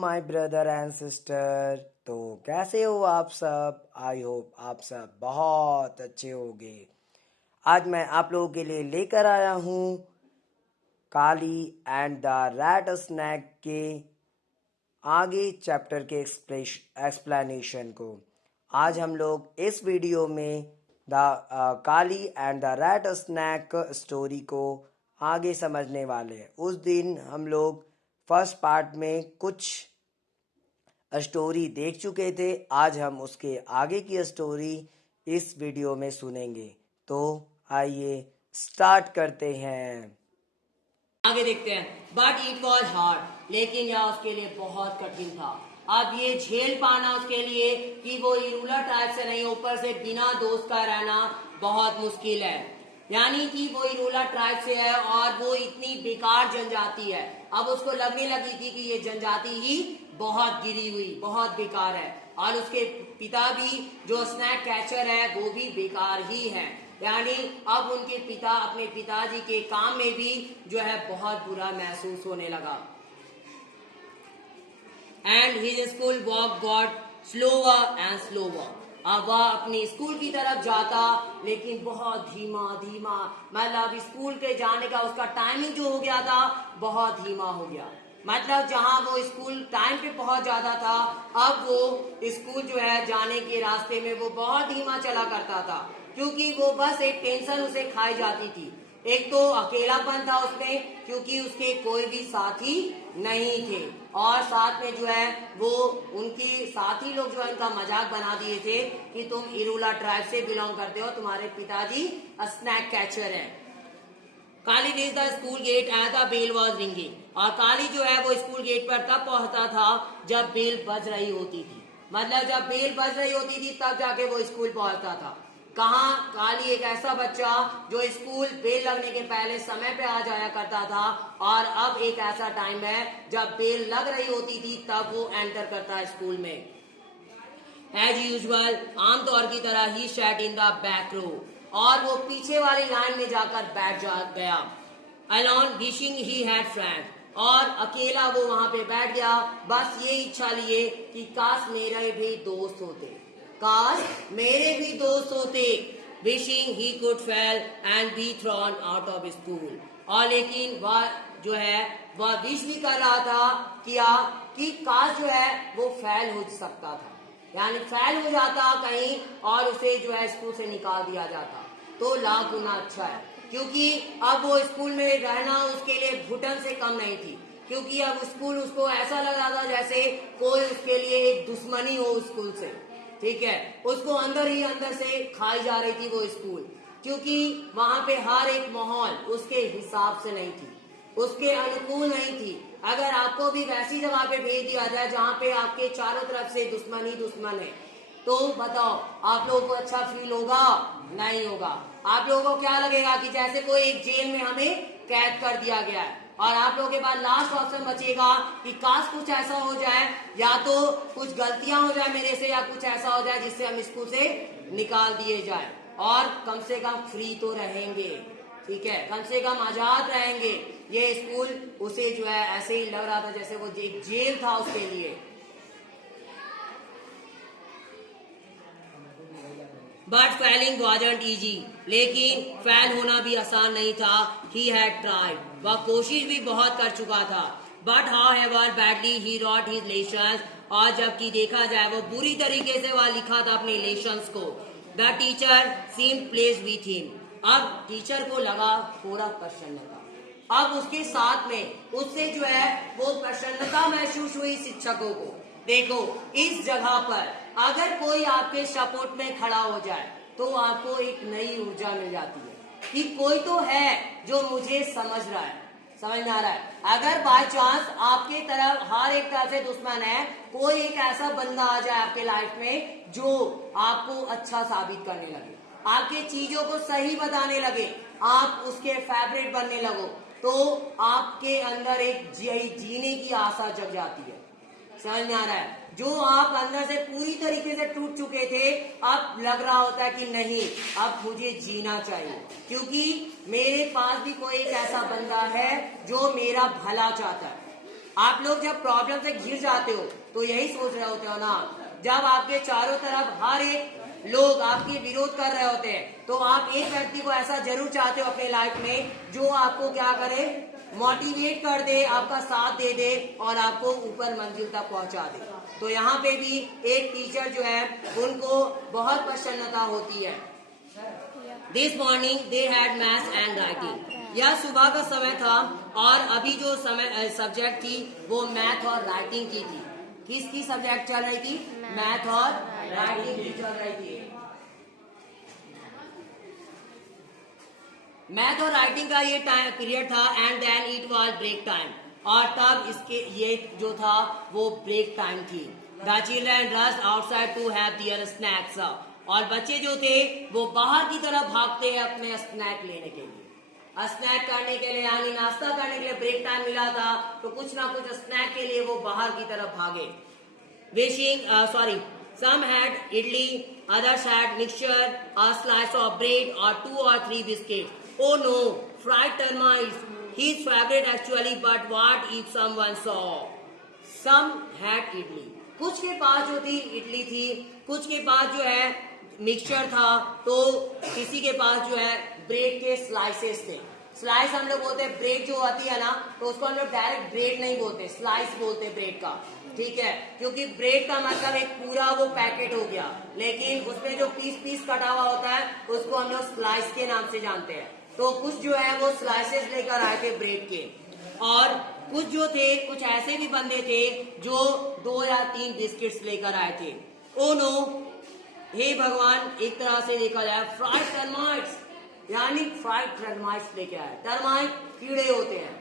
My brother and sister. तो कैसे हो आप सब? आई होप आप सब बहुत अच्छे होंगे। आज मैं आप लोगों के लिए लेकर आया हूँ काली एंड द रैट स्नैक के आगे चैप्टर के एक्सप्लेनेशन को। आज हम लोग इस वीडियो में Kali and the rat snake story को आगे समझने वाले हैं। उस दिन हम लोग फर्स्ट पार्ट में कुछ स्टोरी देख चुके थे। आज हम उसके आगे की स्टोरी इस वीडियो में सुनेंगे। तो आइए स्टार्ट करते हैं। आगे देखते हैं। बट इट वॉज हार्ड, लेकिन यह उसके लिए बहुत कठिन था। अब ये झेल पाना उसके लिए कि वो इरूला टाइप से नहीं, ऊपर से बिना दोस्त का रहना बहुत मुश्किल है। यानी कि वो इरूला ट्राइब से है और वो इतनी बेकार जनजाति है। अब उसको लगने लगी थी कि ये जनजाति ही बहुत गिरी हुई, बहुत बेकार है, और उसके पिता भी जो स्नैक कैचर है वो भी बेकार ही है। यानी अब उनके पिता अपने पिताजी के काम में भी जो है बहुत बुरा महसूस होने लगा। And his school walk got slower and slower. अब वह अपनी स्कूल की तरफ जाता, लेकिन बहुत धीमा धीमा, मतलब स्कूल के जाने का उसका टाइमिंग जो हो गया था बहुत धीमा हो गया। मतलब जहां वो स्कूल टाइम पे पहुंच जाता था, अब वो स्कूल जो है जाने के रास्ते में वो बहुत धीमा चला करता था, क्योंकि वो बस एक टेंशन उसे खाई जाती थी। एक तो अकेलापन था उसमें, क्योंकि उसके कोई भी साथी नहीं थे, और साथ में जो है वो उनके साथी लोग जो है उनका मजाक बना दिए थे कि तुम इरूला ट्राइब से बिलोंग करते हो, तुम्हारे पिताजी स्नैक कैचर हैं। Kali reach the school gate as the bell was ringing. और काली जो है वो स्कूल गेट पर तब पहुंचता था जब बेल बज रही होती थी। मतलब जब बेल बज रही होती थी तब जाके वो स्कूल पहुंचता था। कहाँ काली एक ऐसा बच्चा जो स्कूल बेल लगने के पहले समय पे आ जाया करता था, और अब एक ऐसा टाइम है जब बेल लग रही होती थी तब वो एंटर करता है स्कूल में। एज यूजुअल, आमतौर की तरह ही sat in the back row, और वो पीछे वाली लाइन में जाकर बैठ जा गया। Alone wishing he had friend, और अकेला वो वहां पे बैठ गया, बस ये इच्छा लिए कि काश मेरे भी दोस्त होते, काश मेरे भी दोस्त होते। Wishing he could fail and be thrown out of school. और लेकिन वह जो है वह विश भी कर रहा था कि काश जो है वो फेल हो सकता था, यानी फेल हो जाता कहीं और उसे जो है स्कूल से निकाल दिया जाता तो लाख गुना अच्छा है, क्योंकि अब वो स्कूल में रहना उसके लिए घुटन से कम नहीं थी। क्योंकि अब स्कूल उसको ऐसा लग रहा था जैसे कोई उसके लिए एक दुश्मनी हो स्कूल से। ठीक है, उसको अंदर ही अंदर से खाई जा रही थी वो स्कूल, क्योंकि वहां पे हर एक माहौल उसके हिसाब से नहीं थी, उसके अनुकूल नहीं थी। अगर आपको भी वैसी जगह पे भेज दिया जाए जहाँ पे आपके चारों तरफ से दुश्मन ही दुश्मन है, तो बताओ आप लोगों को अच्छा फील होगा? नहीं होगा। आप लोगों को क्या लगेगा कि जैसे कोई एक जेल में हमें कैद कर दिया गया है, और आप लोगों के पास लास्ट ऑप्शन बचेगा कि काश कुछ ऐसा हो जाए, या तो कुछ गलतियां हो जाए मेरे से, या कुछ ऐसा हो जाए जिससे हम स्कूल से निकाल दिए जाए, और कम से कम फ्री तो रहेंगे। ठीक है, कम से कम आजाद रहेंगे। ये स्कूल उसे जो है ऐसे ही लग रहा था जैसे वो एक जेल था उसके लिए। बट फेलिंग वॉजंट ईजी, लेकिन फेल होना भी आसान नहीं था। ही हैड ट्राइड, वह कोशिश भी बहुत कर चुका था। But however badly he wrote his lessons, और जबकि देखा जाए वो बुरी तरीके से वह लिखा था अपने लेसन्स को। The teacher seem place with him, अब टीचर को लगा थोड़ा प्रसन्नता, अब उसके साथ में उससे जो है वो प्रसन्नता महसूस हुई शिक्षकों को। देखो, इस जगह पर अगर कोई आपके सपोर्ट में खड़ा हो जाए तो आपको एक नई ऊर्जा मिल जाती है कि कोई तो है जो मुझे समझ रहा है, समझ में आ रहा है। अगर बाय चांस आपके तरफ हर एक तरफ से दुश्मन है, कोई एक ऐसा बंदा आ जाए आपके लाइफ में जो आपको अच्छा साबित करने लगे, आपके चीजों को सही बताने लगे, आप उसके फेवरेट बनने लगो, तो आपके अंदर एक जीने की आशा जग जाती है। समझ में आ रहा है? जो आप अंदर से पूरी तरीके से टूट चुके थे, अब लग रहा होता है कि नहीं, अब मुझे जीना चाहिए, क्योंकि मेरे पास भी कोई एक ऐसा बंदा है जो मेरा भला चाहता है। आप लोग जब प्रॉब्लम से घिर जाते हो तो यही सोच रहे होते हो ना, जब आपके चारों तरफ हर एक लोग आपके विरोध कर रहे होते हैं तो आप एक व्यक्ति को ऐसा जरूर चाहते हो अपने लाइफ में जो आपको क्या करे, मोटिवेट कर दे, आपका साथ दे दे और आपको ऊपर मंजिल तक पहुंचा दे। तो यहाँ पे भी एक टीचर जो है उनको बहुत प्रसन्नता होती है। This morning they had maths and writing. यह सुबह का समय था और अभी जो समय सब्जेक्ट थी वो मैथ और राइटिंग की थी। किसकी सब्जेक्ट चल रही थी? मैथ और राइटिंग की चल रही थी। मैथ और राइटिंग का ये टाइम पीरियड था and then it was break time, और तब इसके ये जो था वो ब्रेक टाइम थी। The children rush outside to have their snacks, और बच्चे जो थे वो बाहर की तरफ भागते हैं अपने स्नैक लेने के लिए। स्नैक करने के लिए यानी नाश्ता करने के लिए ब्रेक टाइम मिला था तो कुछ ना कुछ स्नैक के लिए वो बाहर की तरफ भागे। Some had idli, others had mixture, a slice of bread or 2 or 3 biscuits. Oh no, fried termites, his favorite actually, but what if someone saw? Some had idli. कुछ के पास जो थी इडली थी, कुछ के पास जो है मिक्सचर था, तो किसी के पास जो है ब्रेड के स्लाइसेस थे। स्लाइस हम लोग बोलते हैं, ब्रेड जो आती है ना तो उसको हम लोग डायरेक्ट ब्रेड नहीं बोलते, स्लाइस बोलते हैं ब्रेड का, ठीक है, क्योंकि ब्रेड का मतलब एक पूरा वो पैकेट हो गया, लेकिन उसमें जो पीस पीस कटा हुआ होता है उसको हम लोग स्लाइस के नाम से जानते हैं। तो कुछ जो है वो स्लाइसेस लेकर आए थे ब्रेड के, और कुछ जो थे कुछ ऐसे भी बंदे थे जो 2 या 3 बिस्किट्स लेकर आए थे। ओ नो, हे भगवान, एक तरह से देखा जाए फ्राइड टर्माइट्स, यानी फ्राइड टर्माइट्स लेके आए। टर्माइट कीड़े होते हैं,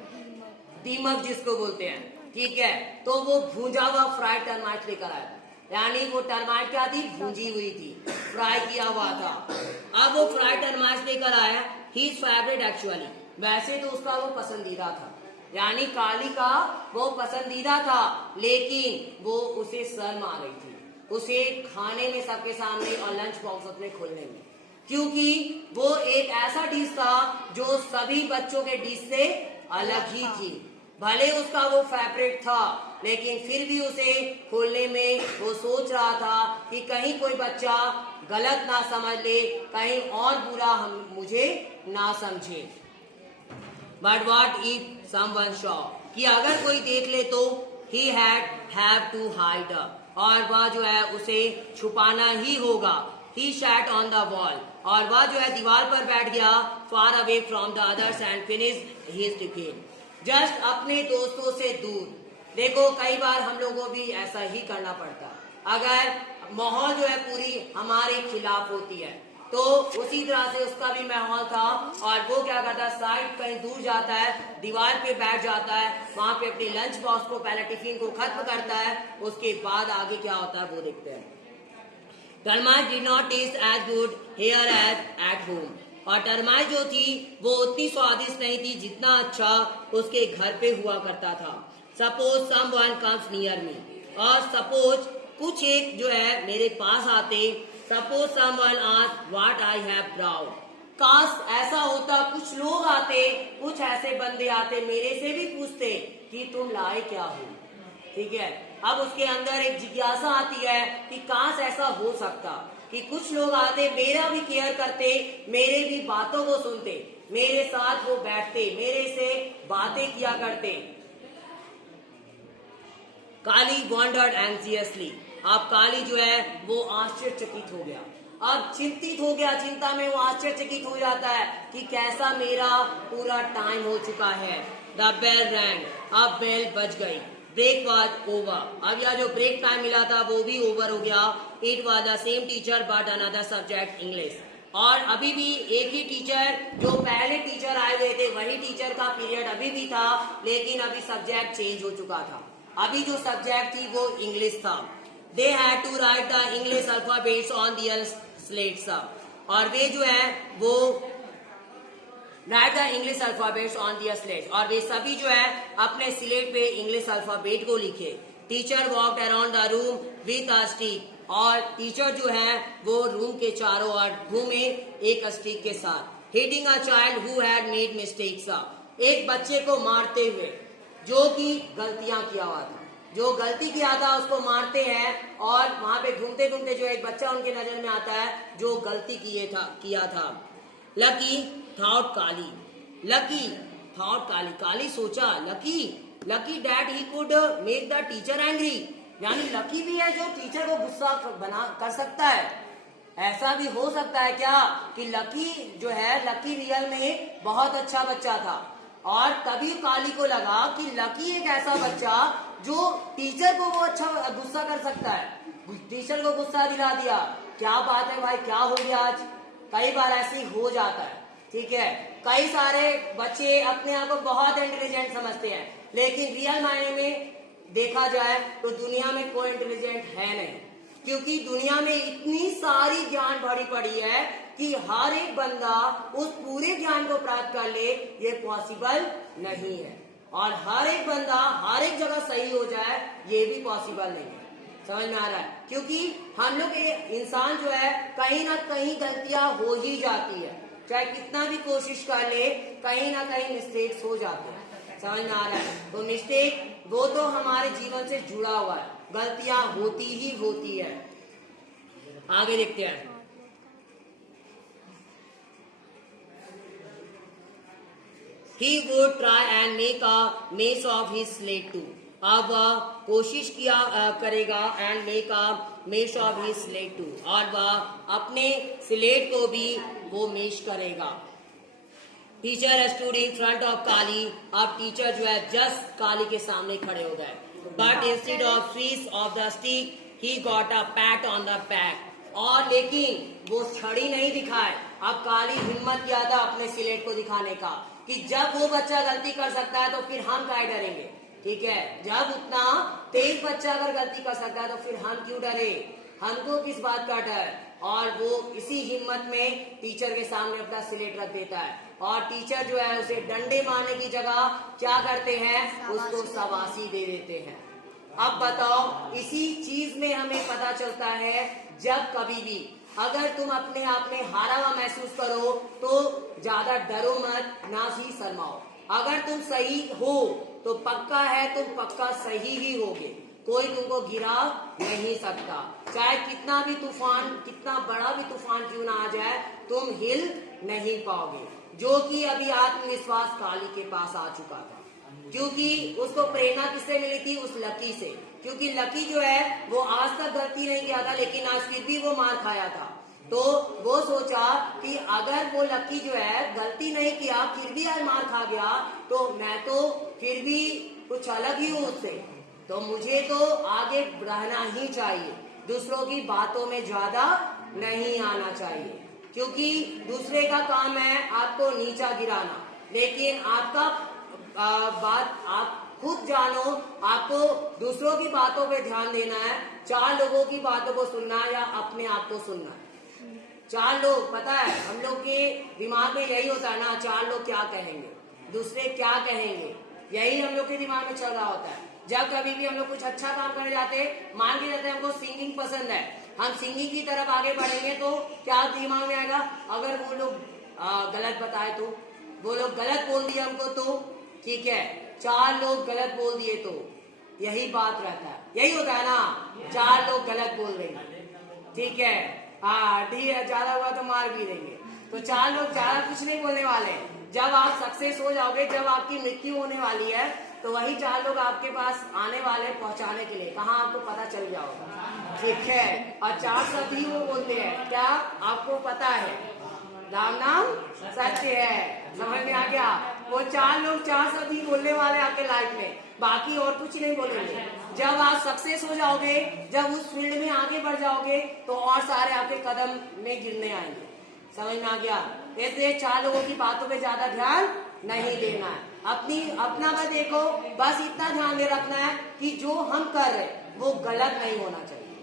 दीमक जिसको बोलते हैं, ठीक है, तो वो भूंजा हुआ फ्राइड टर्माइट लेकर आया, यानी वो टर्माइट क्या थी? भूंजी हुई थी, फ्राई किया हुआ था। अब वो फ्राइड टर्माइट लेकर आया, ही फेवरेट एक्चुअली, वैसे तो उसका वो पसंदीदा था, यानी काली का वो पसंदीदा था, लेकिन वो उसे शर्म आ रही थी उसे खाने में सबके सामने और लंच बॉक्स अपने खोलने में, क्योंकि वो एक ऐसा डिश था जो सभी बच्चों के डिश से अलग ही थी। भले उसका वो फेवरेट था, लेकिन फिर भी उसे खोलने में वो सोच रहा था कि कहीं कोई बच्चा गलत ना समझ ले, कहीं और बुरा मुझे ना समझे। But what if someone saw, कि अगर कोई देख ले तो ही हैव टू हाइड, और वह जो है उसे छुपाना ही होगा। He sat on the wall, और वह जो है दीवार पर बैठ गया, far away from the others and finish his tiffin, just अपने दोस्तों से दूर। देखो कई बार हम लोगों को भी ऐसा ही करना पड़ता, अगर माहौल जो है पूरी हमारे खिलाफ होती है तो उसी तरह से उसका भी माहौल था, और वो क्या करता है, साइड कहीं दूर जाता है, दीवार पे बैठ जाता है, वहां पे अपनी लंच बॉक्स को पहले टिफिन को खत्म करता है, उसके बाद आगे क्या होता है वो देखते हैं। Termite did not taste as good here as at home, और टर्माइट जो थी वो उतनी स्वादिष्ट नहीं थी जितना अच्छा उसके घर पे हुआ करता था। Suppose someone comes near me, और सपोज कुछ एक जो है मेरे पास आते, suppose someone asked what I have borrowed, काश ऐसा होता, कुछ लोग आते, कुछ ऐसे बंदे आते मेरे से भी पूछते कि तुम लाए क्या हो, ठीक है। अब उसके अंदर एक जिज्ञासा आती है कि काश ऐसा हो सकता कि कुछ लोग आते, मेरा भी केयर करते, मेरे भी बातों को सुनते, मेरे साथ वो बैठते, मेरे से बातें किया करते। काली वॉन्डर्ड एंग्जियसली, अब काली जो है वो आश्चर्यचकित हो गया, अब चिंतित हो गया, चिंता में वो आश्चर्यचकित हो जाता है कि कैसा मेरा पूरा टाइम हो चुका है। द बेल रैंग, अब बेल बज गई। ब्रेक वाज ओवर, अब यह जो ब्रेक टाइम मिला था वो भी ओवर हो गया। It was the same teacher but another subject English, और अभी भी एक ही टीचर, जो पहले टीचर आए हुए थे वही टीचर का पीरियड अभी भी था, लेकिन अभी सब्जेक्ट चेंज हो चुका था। अभी जो सब्जेक्ट थी वो इंग्लिश था। They had to write the English alphabets on their slates, और वे जो है वो write the English alphabets on their slates, और वे सभी जो है अपने स्लेट पे इंग्लिश अल्फाबेट को लिखे। Teacher walked around the room with a stick, और टीचर जो है वो रूम के चारों ओर घूमे एक स्टिक के साथ। Hitting a child who had made mistakes, एक बच्चे को मारते हुए जो कि गलतियां किया हुआ था, जो गलती किया था उसको मारते हैं, और वहां पे घूमते घूमते जो एक बच्चा उनके नजर में आता है जो गलती किया था। लकी थॉट काली, लकी थॉट काली, काली सोचा lucky that he could make the teacher angry, यानी लकी भी है जो टीचर को गुस्सा बना कर सकता है। ऐसा भी हो सकता है क्या कि लकी जो है, लकी रियल में बहुत अच्छा बच्चा था, और तभी काली को लगा कि लकी एक ऐसा बच्चा जो टीचर को वो अच्छा गुस्सा कर सकता है, टीचर को गुस्सा दिला दिया। क्या बात है भाई, क्या हो गया आज? कई बार ऐसे हो जाता है, ठीक है। कई सारे बच्चे अपने आप को बहुत इंटेलिजेंट समझते हैं, लेकिन रियल मायने में देखा जाए तो दुनिया में कोई इंटेलिजेंट है नहीं, क्योंकि दुनिया में इतनी सारी ज्ञान भरी पड़ी है कि हर एक बंदा उस पूरे ज्ञान को प्राप्त कर ले, ये पॉसिबल नहीं है। और हर एक बंदा हर एक जगह सही हो जाए, ये भी पॉसिबल नहीं है। समझ में आ रहा है? क्योंकि हम लोग इंसान जो है कहीं ना कहीं गलतियां हो ही जाती है, चाहे कितना भी कोशिश कर ले, कहीं ना कहीं मिस्टेक्स हो जाते हैं। समझ में आ रहा है? तो मिस्टेक वो तो हमारे जीवन से जुड़ा हुआ है, गलतियां होती ही होती है। आगे देखते हैं। He would try and make a mess of his slate too. अब वह कोशिश करेगा and make a mess of his slate too, और वह अपने स्लेट को भी वो मेश करेगा। Teacher stood in front of Kali, अब टीचर जो है जस्ट काली के सामने खड़े हो गए। But instead of swish of the stick he got a pat on the back, और लेकिन वो छड़ी नहीं दिखाए। अब काली हिम्मत किया था अपने स्लेट को दिखाने का कि जब वो बच्चा गलती कर सकता है तो फिर हम काहे डरेंगे, ठीक है। जब उतना तेज बच्चा अगर गलती कर सकता है तो फिर हम क्यों डरे, हमको किस बात का डर। और वो इसी हिम्मत में टीचर के सामने अपना स्लेट रख देता है, और टीचर जो है उसे डंडे मारने की जगह क्या करते हैं, उसको शाबाशी दे देते हैं। अब बताओ, इसी चीज में हमें पता चलता है जब कभी भी अगर तुम अपने आप में हारा हुआ महसूस करो तो ज्यादा डरो मत, ना ही शर्माओ। अगर तुम सही हो तो पक्का है तुम पक्का सही ही होगे, कोई तुमको गिरा नहीं सकता। चाहे कितना भी तूफान, कितना बड़ा भी तूफान क्यों ना आ जाए, तुम हिल नहीं पाओगे। जो कि अभी आत्मविश्वास काली के पास आ चुका था, क्योंकि उसको प्रेरणा किससे मिली थी, उस लकी से। क्योंकि लकी जो है वो आज तक गलती नहीं किया था, लेकिन आज फिर भी वो मार खाया था। तो वो सोचा कि अगर वो लकी जो है गलती नहीं किया फिर भी आज मार खा गया, तो मैं तो फिर भी कुछ अलग ही हूँ उससे, तो मुझे तो आगे बढ़ना ही चाहिए, दूसरों की बातों में ज्यादा नहीं आना चाहिए। क्योंकि दूसरे का काम है आपको नीचा गिराना, लेकिन आपका बात आप खुद जानो, आपको दूसरों की बातों पे ध्यान देना है। चार लोगों की बातों को सुनना है या अपने आप को सुनना है। चार लोग, पता है हम लोग के दिमाग में यही होता है ना, चार लोग क्या कहेंगे, दूसरे क्या कहेंगे, यही हम लोग के दिमाग में चल रहा होता है। जब कभी भी हम लोग कुछ अच्छा काम करने जाते हैं, मान के जाते हैं हमको सिंगिंग पसंद है, हम सिंगिंग की तरफ आगे बढ़ेंगे तो क्या दिमाग में आएगा, अगर वो लोग गलत बताए तो, वो लोग गलत बोल दिए हमको तो, ठीक है, चार लोग गलत बोल दिए तो, यही बात रहता है, यही होता है ना, चार लोग गलत बोल देंगे, ठीक है, हाँ ठीक है, ज्यादा हुआ तो मार भी देंगे। तो चार लोग ज्यादा कुछ नहीं बोलने वाले। जब आप सक्सेस हो जाओगे, जब आपकी मृत्यु होने वाली है, तो वही चार लोग आपके पास आने वाले पहुंचाने के लिए, कहाँ आपको पता चल जाओगा, ठीक है। और चार शब्द ही वो बोलते हैं, क्या आपको पता है, राम नाम सत्य है, समझ में आ गया। वो चार लोग चार शब्द ही बोलने वाले आपके लाइफ में, बाकी और कुछ नहीं बोलेंगे। जब आप सक्सेस हो जाओगे, जब उस फील्ड में आगे बढ़ जाओगे, तो और सारे आपके कदम में गिरने आएंगे, समझ में आ गया। ऐसे चार लोगों की बातों पे ज्यादा ध्यान नहीं देना है, अपना बस देखो, बस इतना ध्यान में रखना है कि जो हम कर रहे वो गलत नहीं होना चाहिए,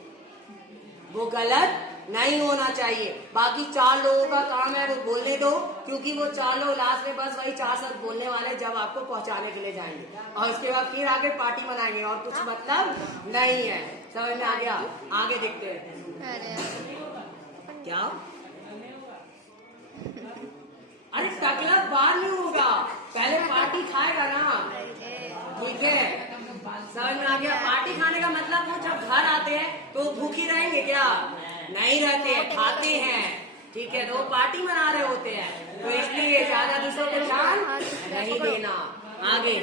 वो गलत नहीं होना चाहिए। बाकी चार लोगों का काम है वो बोलने दो, क्योंकि वो चार लोग लास्ट में बस वही चार शब्द बोलने वाले जब आपको पहुंचाने के लिए जाएंगे, और उसके बाद फिर आगे पार्टी मनाएंगे और कुछ मतलब नहीं है, समझ में आ गया। आगे देखते हैं क्या, अरे टकला बार नहीं होगा, पहले पार्टी खाएगा ना, ठीक है, समझ में आ गया। पार्टी खाने का मतलब वो जब घर आते हैं तो भूखी रहेंगे क्या? नहीं रहते हैं, खाते हैं। ठीक है, तो वो पार्टी मना रहे होते हैं, तो इसलिए ज्यादा दूसरों को ध्यान नहीं देना। आगे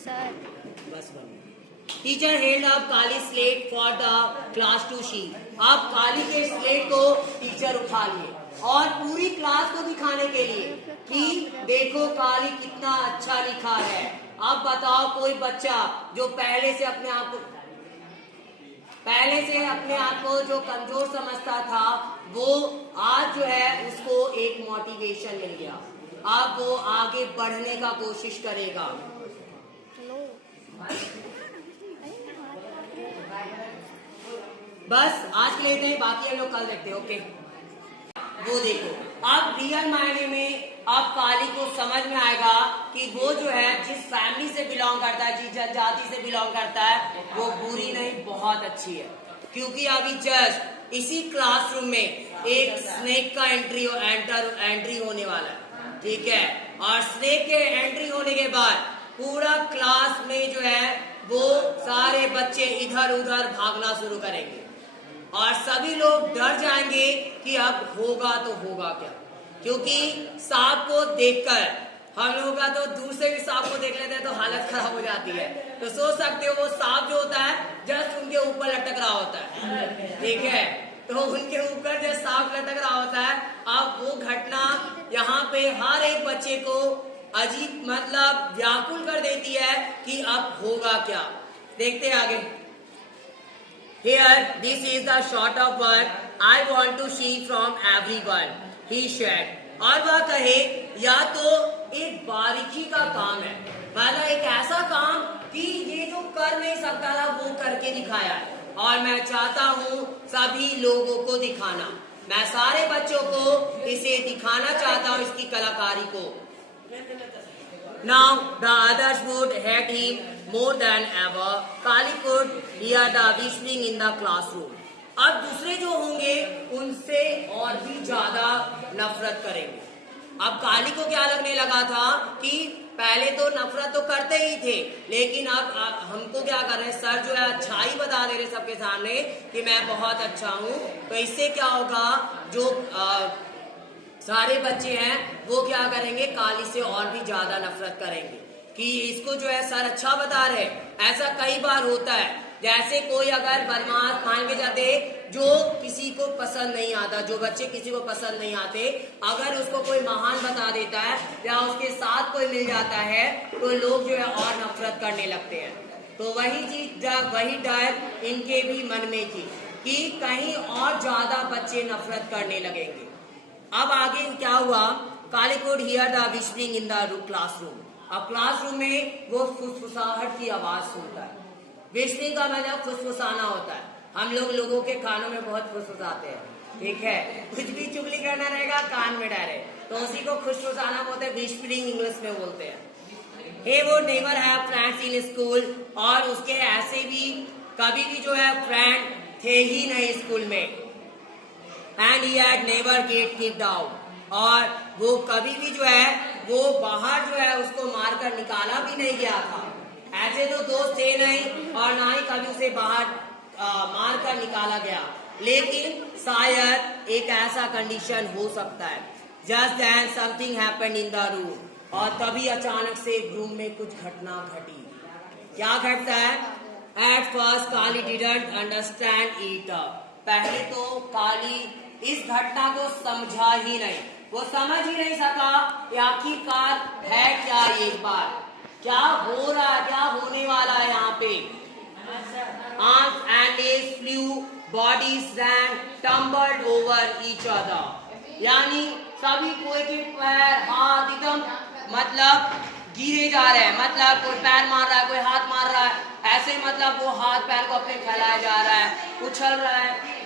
सर बस teacher held up Kali slate for the class to see. अब काली के स्लेट को टीचर उठा लिए और पूरी क्लास को दिखाने के लिए कि देखो काली कितना अच्छा लिखा है। अब बताओ कोई बच्चा जो पहले से अपने आप को जो कमजोर समझता था, वो आज जो है उसको एक मोटिवेशन मिल गया। अब वो आगे बढ़ने का कोशिश करेगा। बस आज के लिए इतना ही, बाकी हम लोग कल देखते हैं। ओके, वो देखो अब रियल मायने में अब काली को समझ में आएगा कि वो जो है जिस फैमिली से बिलोंग करता है, जिस जनजाति से बिलोंग करता है, वो बुरी नहीं, बहुत अच्छी है। क्योंकि अभी जस्ट इसी क्लासरूम में एक स्नेक का एंट्री होने वाला है। ठीक है, और स्नेक के एंट्री होने के बाद पूरा क्लास में जो है वो सारे बच्चे इधर उधर भागना शुरू करेंगे और सभी लोग डर जाएंगे कि अब होगा तो होगा क्या। क्योंकि सांप को देखकर हम लोगों का तो दूर से भी सांप को देख लेते हैं तो हालत खराब हो जाती है। तो सोच सकते हो वो सांप जो होता है जस्ट उनके ऊपर लटक रहा होता है। ठीक है, तो उनके ऊपर जब सांप लटक रहा होता है, अब वो घटना यहाँ पे हर एक बच्चे को अजीब मतलब व्याकुल कर देती है कि अब होगा क्या। देखते हैं आगे। Here, this is the short of what I want to see from everyone, he said. और वह कहे या तो एक बारीकी का काम है, मतलब एक ऐसा काम कि ये जो कर नहीं सकता था वो करके दिखाया है, और मैं चाहता हूँ सभी लोगों को दिखाना। मैं सारे बच्चों को इसे दिखाना चाहता हूँ, इसकी कलाकारी को। Now the others would hate him more than ever. Kali could hear the whispering in the classroom. अब दूसरे जो होंगे उनसे और भी ज्यादा नफरत करेंगे। अब काली को क्या लगने लगा था कि पहले तो नफरत तो करते ही थे, लेकिन अब हमको क्या कर रहे हैं, सर जो है अच्छाई बता दे रहे सबके सामने कि मैं बहुत अच्छा हूँ। तो इससे क्या होगा, जो सारे बच्चे हैं वो क्या करेंगे, काली से और भी ज्यादा नफरत करेंगे कि इसको जो है सर अच्छा बता रहे। ऐसा कई बार होता है, जैसे कोई अगर बदमाश मान के जाते जो किसी को पसंद नहीं आता, जो बच्चे किसी को पसंद नहीं आते, अगर उसको कोई महान बता देता है या उसके साथ कोई मिल जाता है तो लोग जो है और नफरत करने लगते हैं। तो वही चीज वही डर इनके भी मन में थी कि कहीं और ज्यादा बच्चे नफरत करने लगेंगे। अब आगे क्या हुआ, काली could hear the whispering in the classroom। अब क्लासरूम में वो फुसफुसाहट की आवाज सुनता है। whispering का मतलब फुसफुसाना होता है। हम लोगों के कानों में बहुत फुसफुसाते हैं। ठीक है, कुछ भी चुगली करना रहेगा कान में डाले तो उसी को फुसफुसाना बोलते हैं, whispering इंग्लिश में बोलते हैं। He would never have friends in school, और उसके ऐसे भी कभी भी जो है फ्रेंड थे ही नहीं स्कूल में। And he had never get kicked out, और वो कभी भी जो है वो बाहर जो है उसको मारकर निकाला भी नहीं गया था। ऐसे तो दोस्त थे नहीं और ना ही कभी उसे बाहर मारकर निकाला गया। लेकिन शायद एक ऐसा कंडीशन हो सकता है, just then something happened in the room, और तभी अचानक से रूम में कुछ घटना घटी। क्या घटता है? At first Kali didn't understand it. पहले तो काली इस घटना को समझा ही नहीं, वो समझ ही नहीं सका कि आखिरकार है क्या, एक बार क्या हो रहा है, क्या होने वाला है यहाँ पे। Arms and legs flew, bodies ran, tumbled over each other। यानी सभी कोई के पैर हाथ एकदम मतलब गिरे जा रहे हैं, मतलब कोई पैर मार रहा है, कोई हाथ मार रहा है, ऐसे मतलब वो हाथ पैर को अपने फैलाया जा रहा है, उछल रहा है।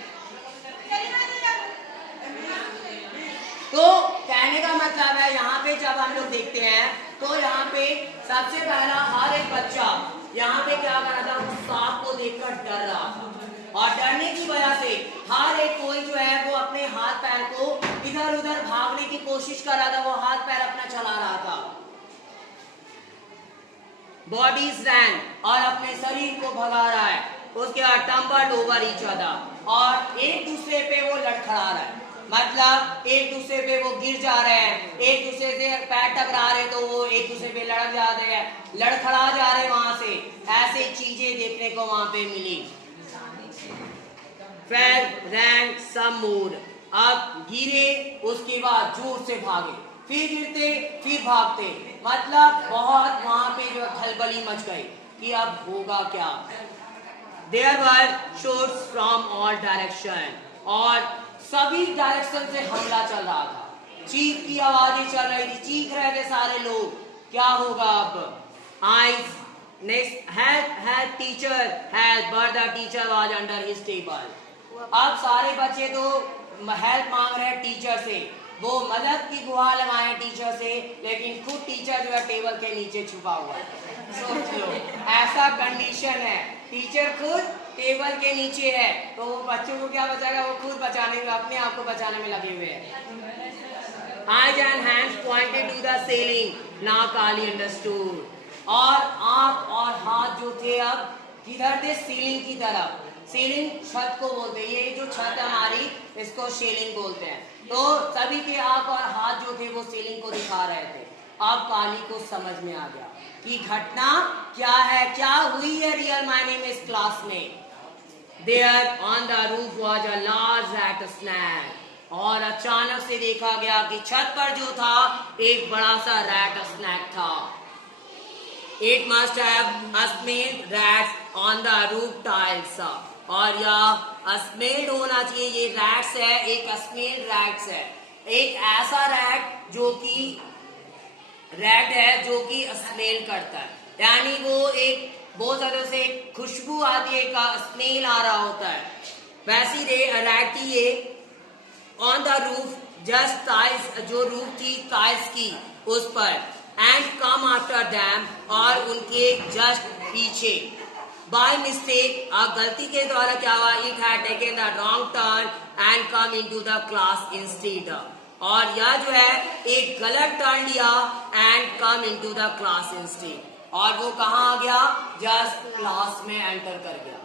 तो कहने का मतलब है यहाँ पे जब हम लोग देखते हैं तो यहाँ पे सबसे पहला हर एक बच्चा यहाँ पे क्या कर रहा था, उस सांप को देखकर डर रहा था। और डरने की वजह से हर एक कोई जो है वो अपने हाथ पैर को इधर उधर भागने की कोशिश कर रहा था, वो हाथ पैर अपना चला रहा था। बॉडीज रैन, और अपने शरीर को भगा रहा है। उसके बाद टम्बल्ड ओवर ईच अदर, और एक दूसरे पे वो लड़खड़ा रहा है, मतलब एक दूसरे पे वो गिर जा रहे हैं, एक दूसरे से पैर टकरा रहे तो वो एक दूसरे पे लड़क जा रहे हैं, लड़खड़ा जा रहे हैं। वहां से ऐसे चीजें देखने को वहां पे मिली। Fell, ran some more, अब गिरे, उसके बाद जोर से भागे, फिर गिरते, फिर भागते, मतलब बहुत वहां पे जो खलबली मच गई कि अब होगा क्या। There were shots from all direction, और सभी डायरेक्शन से हमला चल रहा था, चीख की आवाजें चल रही थी, चीख रहे थे सारे लोग, क्या होगा अब। Eyes, help teacher, help, but the teacher was under his table. अब सारे बच्चे तो हेल्प मांग रहे हैं टीचर से, वो मदद की गुहार लगाए टीचर से, लेकिन खुद टीचर जो है टेबल के नीचे छुपा हुआ है। सोच लो, ऐसा कंडीशन है, टीचर खुद टेबल के नीचे है, तो वो बच्चों को क्या बचाएगा, वो खुद बचाने में, अपने आप को बचाने में लगे हुए हैं। Eyes and hands pointed to the ceiling. Now Kali understood. और आंख और हाथ जो थे अब किधर थे, सीलिंग की तरफ। सीलिंग छत को बोलते हैं, ये जो छत है हमारी, इसको सीलिंग बोलते हैं। तो सभी के आंख और हाथ जो थे वो सीलिंग को दिखा रहे थे। अब काली को समझ में आ गया कि घटना क्या है, क्या हुई है रियल मायने में इस क्लास में। There on the roof was a large rat snake, और अचानक से देखा गया कि छत पर जो था एक बड़ा सा रैट स्नैक था। It must have smelled rats on the roof tiles, और यह स्मेल्ड होना चाहिए, ये रैट्स है, एक स्मेल्ड रैट्स है, एक ऐसा रैट जो कि रैट है जो कि स्मेल करता है, यानी वो एक बहुत सारे से खुशबू आती है, का स्मेल आ रहा होता है। वैसी रैट थी ये। On the roof, just tiles, जो रूफ थी टाइल्स की उस पर, एंड कम आफ्टर दैम, और उनके जस्ट पीछे। बाय मिस्टेक, गलती के द्वारा क्या हुआ, it had taken the wrong turn and come into the class instead, और यह जो है एक गलत टर्न लिया and come into the class instead, और वो कहाँ आ गया, जस्ट क्लास में एंटर कर गया,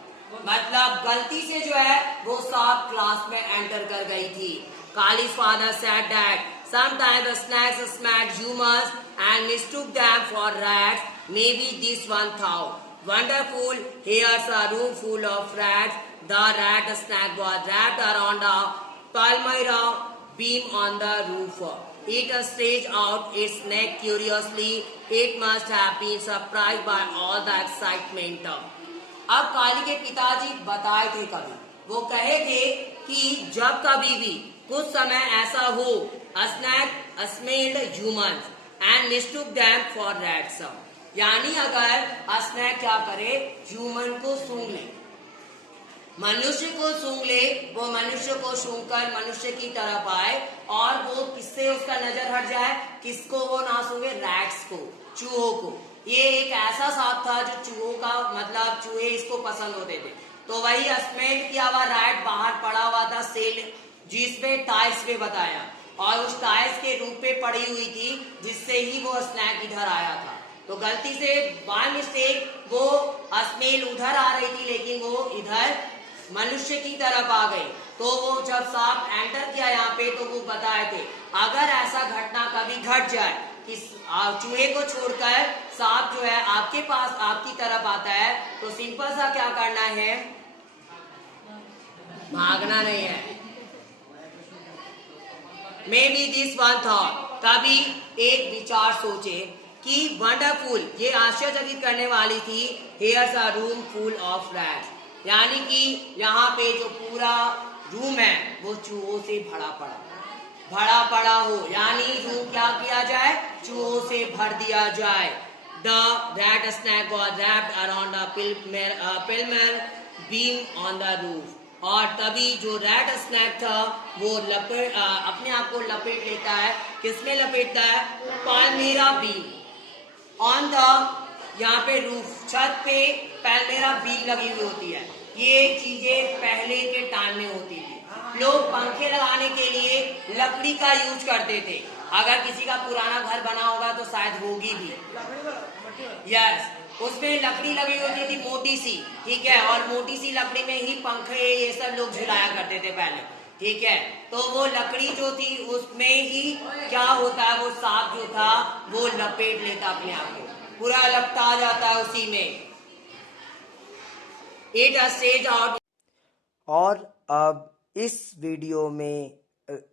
मतलब गलती से जो है वो साफ क्लास में एंटर कर गई थी। Kali's father said that sometimes the snakes smelled humans and mistook them for rats. Maybe this one thought, wonderful, here's a room full of rats. The rat snake was wrapped around a palmyra beam on the roof. It stretched out its neck curiously. It must have been surprised by all the excitement. अब काली के पिताजी बताए थे, कभी वो कहे थे कि जब कभी भी कुछ समय ऐसा हो, snake smelled humans and mistook them for rats, यानी अगर स्नैक क्या करे, ह्यूमन को सूंघ ले, मनुष्य को सूंघ ले, वो मनुष्य को सूंघकर मनुष्य की तरफ आए, और वो किससे उसका नजर हट जाए, किसको वो ना सूंघे, रैट्स को, चूहों को। ये एक ऐसा सांप था जो चूहों का, मतलब चूहे इसको पसंद होते थे, तो वही स्मेल किया हुआ रैट बाहर पड़ा हुआ था सेल, जिसपे टाइल्स पे बताया, और उस टाइल्स के रूप पे पड़ी हुई थी, जिससे ही वो स्नैक इधर आया था। तो गलती से बाय मिस्टेक वो स्मेल उधर आ रही थी, लेकिन वो इधर मनुष्य की तरफ आ गई। तो वो जब सांप एंटर किया यहाँ पे, तो वो बताए थे अगर ऐसा घटना कभी घट जाए कि चूहे को छोड़कर सांप जो है आपके पास, आपकी तरफ आता है, तो सिंपल सा क्या करना है, भागना नहीं है। Maybe this one thought, तभी एक विचार सोचे कि वंडरफुल, ये आश्चर्यचकित करने वाली थी, here's a room full of rats, यानी कि यहाँ पे जो पूरा रूम है वो चूहों से भरा पड़ा हो, यानी रूम क्या किया जाए, चूहों से भर दिया जाए। The rat snake was wrapped around a palmer beam on the roof, और तभी जो रैट स्नैक था वो अपने आप को लपेट लेता है, किसमें लपेटता है, पाल्मेरा बीम ऑन द, यहाँ पे रूफ, छत पे पाल्मेरा बीम लगी हुई होती है, ये चीजें पहले के टाइम में होती थी। लोग पंखे लगाने के लिए लकड़ी का यूज करते थे। अगर किसी का पुराना घर बना होगा तो शायद होगी भी। यस, उसमें लकड़ी लगी होती थी मोटी सी, ठीक है, और मोटी सी लकड़ी में ही पंखे ये सब लोग झुलाया करते थे पहले, ठीक है। तो वो लकड़ी जो थी उसमें ही क्या होता है, वो सांप जो था वो लपेट लेता अपने आप को, पूरा लपटा जाता है उसी में। It stage out. और अब इस वीडियो में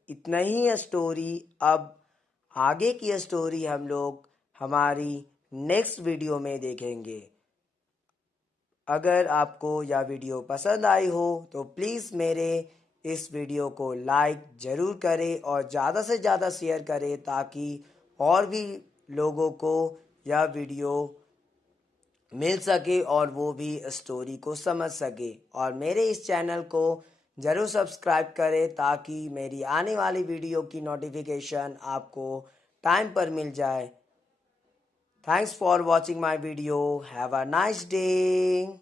इतना ही स्टोरी। अब आगे की स्टोरी हम लोग हमारी नेक्स्ट वीडियो में देखेंगे। अगर आपको यह वीडियो पसंद आई हो तो प्लीज़ मेरे इस वीडियो को लाइक ज़रूर करें और ज़्यादा से ज़्यादा शेयर करें ताकि और भी लोगों को यह वीडियो मिल सके और वो भी स्टोरी को समझ सके। और मेरे इस चैनल को ज़रूर सब्सक्राइब करें ताकि मेरी आने वाली वीडियो की नोटिफिकेशन आपको टाइम पर मिल जाए। Thanks for watching my video. Have a nice day.